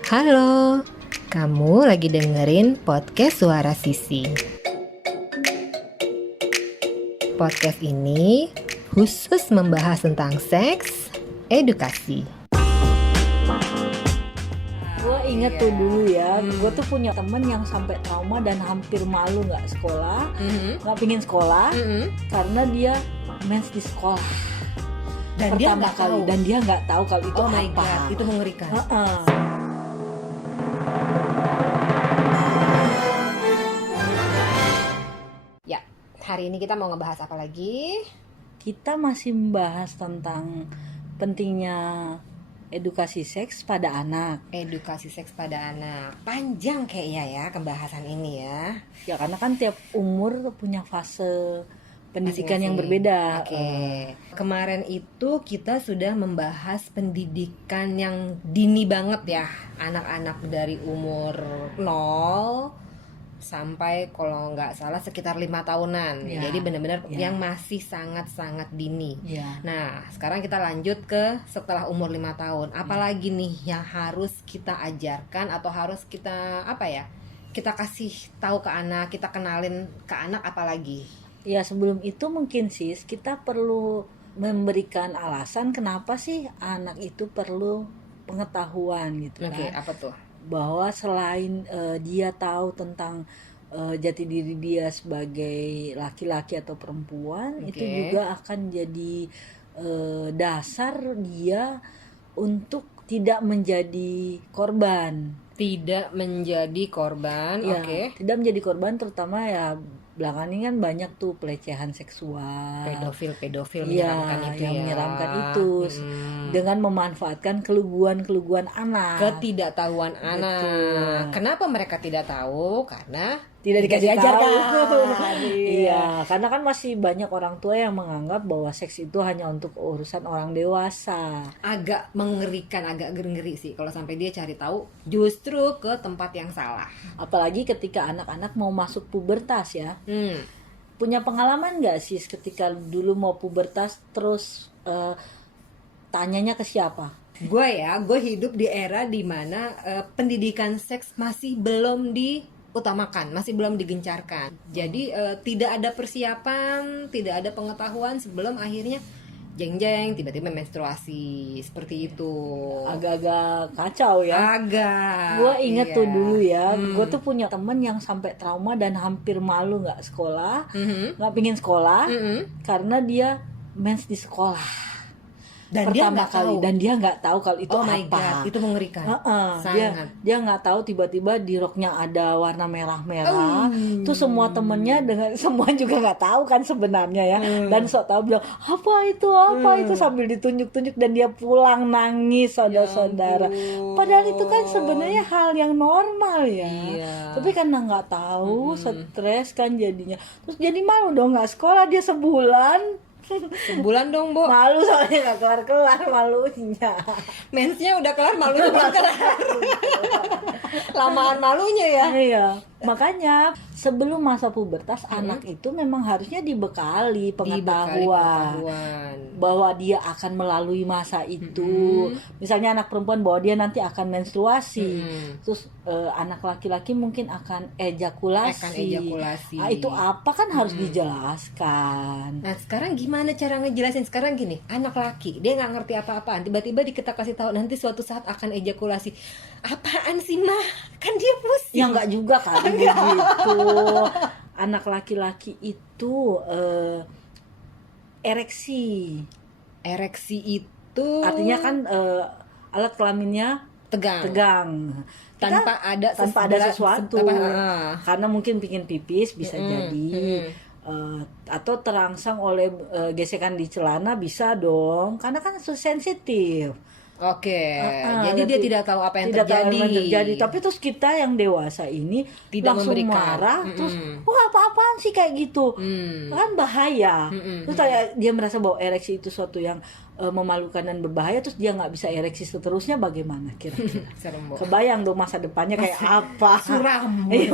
Halo, kamu lagi dengerin podcast Suara Sisi. Podcast ini khusus membahas tentang seks, edukasi. Gue inget tuh dulu ya, gue tuh punya temen yang sampai trauma dan hampir malu nggak sekolah, nggak pingin sekolah karena dia mens di sekolah. Dan Pertama dia nggak kali tahu. Dan dia nggak tahu kalau itu Oh my apa. God, itu mengerikan. Ya, hari ini kita mau ngebahas apa lagi? Kita masih membahas tentang pentingnya edukasi seks pada anak. Edukasi seks pada anak. Panjang kayaknya ya pembahasan ini ya. Ya karena kan tiap umur punya fase pendidikan yang Masing-masing. berbeda. Oke. Kemarin itu kita sudah membahas pendidikan yang dini banget ya. Anak-anak dari umur 0 sampai kalau nggak salah sekitar 5 tahunan. Ya. Jadi benar-benar Ya. yang masih sangat-sangat dini. Ya. Nah, sekarang kita lanjut ke setelah umur 5 tahun. Apalagi nih yang harus kita ajarkan atau harus kita kita kasih tahu ke anak, kita kenalin ke anak apalagi? Ya sebelum itu mungkin sis kita perlu memberikan alasan kenapa sih anak itu perlu pengetahuan gitu Oke, kan. apa tuh? Bahwa selain dia tahu tentang jati diri dia sebagai laki-laki atau perempuan, Oke. itu juga akan jadi dasar dia untuk tidak menjadi korban. Tidak menjadi korban, Ya, oke. tidak menjadi korban terutama ya belakangan ini kan banyak tuh pelecehan seksual. Pedofil Iya, menyeramkan itu yang ya. menyeramkan itu dengan memanfaatkan keluguan anak. Ketidaktahuan anak. Betul. Kenapa mereka tidak tahu? Karena Tidak dikasih diajarkan. tahu. Iya, karena kan masih banyak orang tua yang menganggap bahwa seks itu hanya untuk urusan orang dewasa. Agak mengerikan, agak ngeri sih kalau sampai dia cari tahu justru ke tempat yang salah. Apalagi ketika anak-anak mau masuk pubertas ya. Hmm. Punya pengalaman nggak sih ketika dulu mau pubertas terus tanyanya ke siapa? Gue hidup di era dimana pendidikan seks masih belum diutamakan, masih belum digencarkan. Jadi tidak ada persiapan, tidak ada pengetahuan sebelum akhirnya jeng-jeng tiba-tiba menstruasi seperti itu. Agak-agak kacau ya. Agak. Gue inget Iya. tuh dulu ya, gue tuh punya temen yang sampai trauma dan hampir malu nggak sekolah, nggak pingin sekolah karena dia mens di sekolah. Dan dia Pertama nggak kali tahu. dan dia nggak tahu kalau itu Oh my apa. God, itu mengerikan. Sangat. Dia nggak tahu tiba-tiba di roknya ada warna merah-merah. Tuh semua temennya dengan semua juga nggak tahu kan sebenarnya ya. Dan sok tahu bilang apa itu sambil ditunjuk-tunjuk dan dia pulang nangis saudara-saudara. ampun. Padahal itu kan sebenarnya hal yang normal ya. Iya. Tapi karena nggak tahu, stres kan jadinya. Terus jadi malu dong nggak sekolah dia sebulan. Sebulan dong, Bo. Malu soalnya nggak kelar-kelar malunya. Mensnya udah kelar, malunya belum kelar. Lamaan malunya ya. Iya, makanya sebelum masa pubertas anak itu memang harusnya dibekali pengetahuan bahwa dia akan melalui masa itu. Misalnya anak perempuan bahwa dia nanti akan menstruasi. Terus anak laki-laki mungkin akan ejakulasi. Nah, itu apa kan harus dijelaskan. Nah sekarang gimana cara ngejelasin? Sekarang gini, anak laki dia nggak ngerti apa-apaan, tiba-tiba kita kasih tahu nanti suatu saat akan ejakulasi. Apaan sih mah? Kan dia pusing. Ya enggak juga kali begitu. Anak laki-laki itu ereksi. Ereksi itu Artinya kan alat kelaminnya tegang. tanpa ada sesuatu. Karena mungkin pingin pipis bisa jadi. Atau terangsang oleh gesekan di celana bisa dong. Karena kan sensitif. Oke, jadi dia tidak tahu apa yang terjadi. Tapi terus kita yang dewasa ini Tidak langsung memberikan. marah, terus wah apa-apaan sih kayak gitu, kan bahaya. Terus kayak dia merasa bahwa ereksi itu suatu yang memalukan dan berbahaya, terus dia nggak bisa ereksi seterusnya, bagaimana kira-kira? Serem, Bo. Kebayang dong masa depannya kayak apa? Suram. Iya,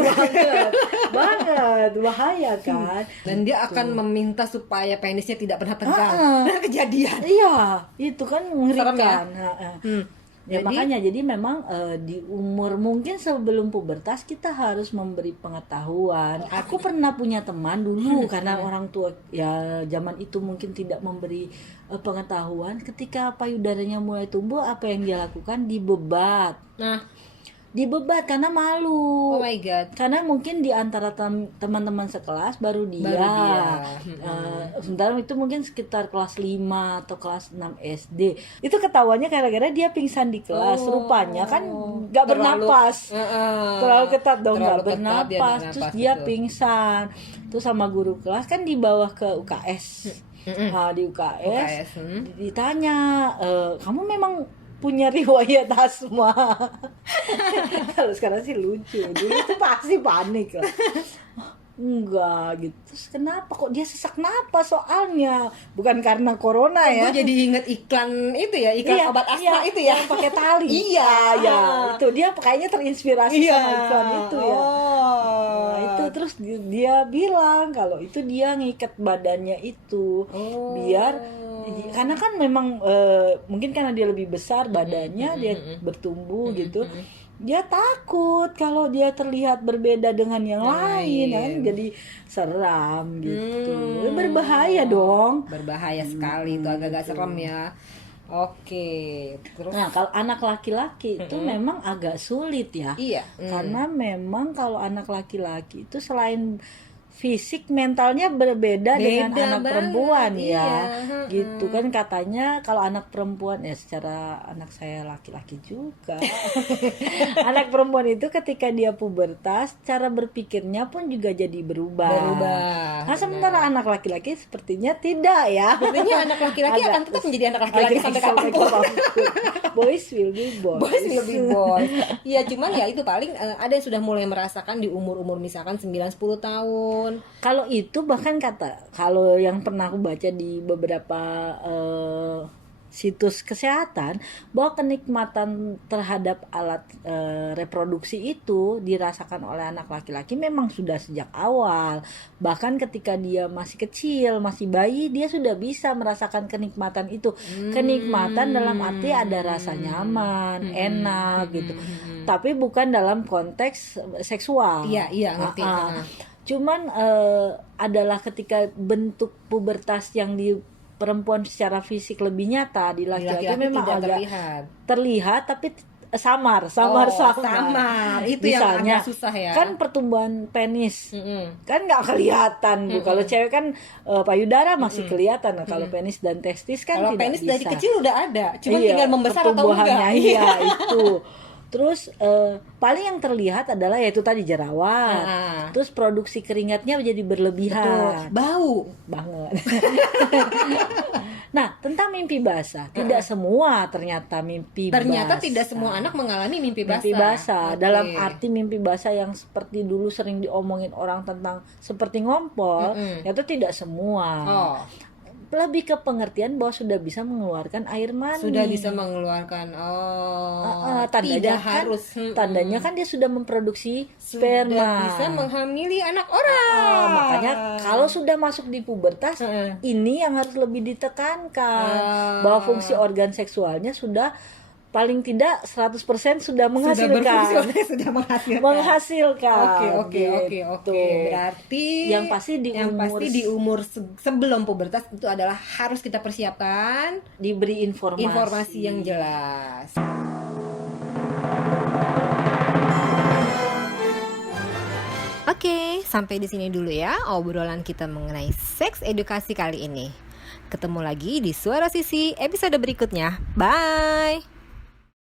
banget, bahaya kan. Dan dia akan meminta supaya penisnya tidak pernah tegang. Dan kejadian. Iya, itu kan Serem ya? mengerikan. Ya makanya jadi memang di umur mungkin sebelum pubertas kita harus memberi pengetahuan. Aku pernah punya teman dulu karena orang tua ya zaman itu mungkin tidak memberi pengetahuan. Ketika payudaranya mulai tumbuh, apa yang dia lakukan? Dibebat. Dibebat karena malu. Oh my god. Karena mungkin di antara teman-teman sekelas baru dia. Sementara itu mungkin sekitar kelas 5 atau kelas 6 SD. Itu ketawanya gara-gara dia pingsan di kelas. Rupanya kan gak bernapas. Terlalu ketat dong, gak bernapas. Terus dia pingsan. Terus sama guru kelas kan dibawa ke UKS. Nah, di UKS ditanya, kamu memang punya riwayat asma? Kalau sekarang sih lucu, dulu itu pasti panik lah. Enggak gitu. Terus kenapa kok dia sesak napas soalnya? Bukan karena corona ya. Gue jadi inget iklan itu ya, iklan obat asma itu ya, yang pakai tali. Iya, itu dia kayaknya terinspirasi sama iklan itu ya. Nah, itu terus dia bilang kalau itu dia ngikat badannya itu biar karena kan memang mungkin karena dia lebih besar badannya, dia bertumbuh gitu. Dia takut kalau dia terlihat berbeda dengan yang lain kan, jadi seram gitu. Berbahaya dong. Berbahaya sekali itu, agak-agak serem ya. Oke, terus nah kalau anak laki-laki itu memang agak sulit ya. Iya. Karena memang kalau anak laki-laki itu selain fisik mentalnya berbeda dengan anak perempuan ya. Gitu kan katanya kalau anak perempuan ya, secara anak saya laki-laki juga. Anak perempuan itu ketika dia pubertas cara berpikirnya pun juga jadi berubah. Nah sementara anak laki-laki sepertinya tidak ya. Sepertinya anak laki-laki akan tetap menjadi anak laki-laki sampai kapanpun. Boys will be boys. Boys will be boys. Iya, cuman ya itu paling ada yang sudah mulai merasakan di umur-umur misalkan 9-10 tahun. Kalau itu bahkan kalau yang pernah aku baca di beberapa situs kesehatan, bahwa kenikmatan terhadap alat reproduksi itu dirasakan oleh anak laki-laki memang sudah sejak awal. Bahkan ketika dia masih kecil, masih bayi, dia sudah bisa merasakan kenikmatan itu. Kenikmatan dalam arti ada rasa nyaman, enak gitu. Tapi bukan dalam konteks seksual. Iya, ngerti. Cuman adalah ketika bentuk pubertas yang di perempuan secara fisik lebih nyata, di laki-laki memang agak terlihat tapi samar. Itu misalnya, yang agak susah ya. Kan pertumbuhan penis kan nggak kelihatan Bu. Kalau cewek kan payudara masih kelihatan. Nah, kalau penis dan testis kan kalau tidak penis bisa. dari kecil udah ada, cuma tinggal membesar atau enggak. Iya itu. Terus paling yang terlihat adalah yaitu tadi jerawat. Terus produksi keringatnya menjadi berlebihan. Betul. Bau banget. Nah, tentang mimpi basah, tidak semua ternyata tidak semua anak mengalami mimpi basah. Mimpi basah dalam arti mimpi basah yang seperti dulu sering diomongin orang tentang seperti ngompol, itu tidak semua. Lebih ke pengertian bahwa sudah bisa mengeluarkan air mani. Sudah bisa mengeluarkan. Tandanya tidak kan, harus. Tandanya kan dia sudah memproduksi sperma. Sudah bisa menghamili anak orang. Makanya kalau sudah masuk di pubertas, ini yang harus lebih ditekankan. Bahwa fungsi organ seksualnya sudah paling tidak 100% sudah menghasilkan. Sudah menghasilkan. Oke. Berarti yang pasti di umur sebelum pubertas itu adalah harus kita persiapkan, diberi informasi yang jelas. Oke, sampai di sini dulu ya obrolan kita mengenai seks edukasi kali ini. Ketemu lagi di Suara Sisi episode berikutnya. Bye.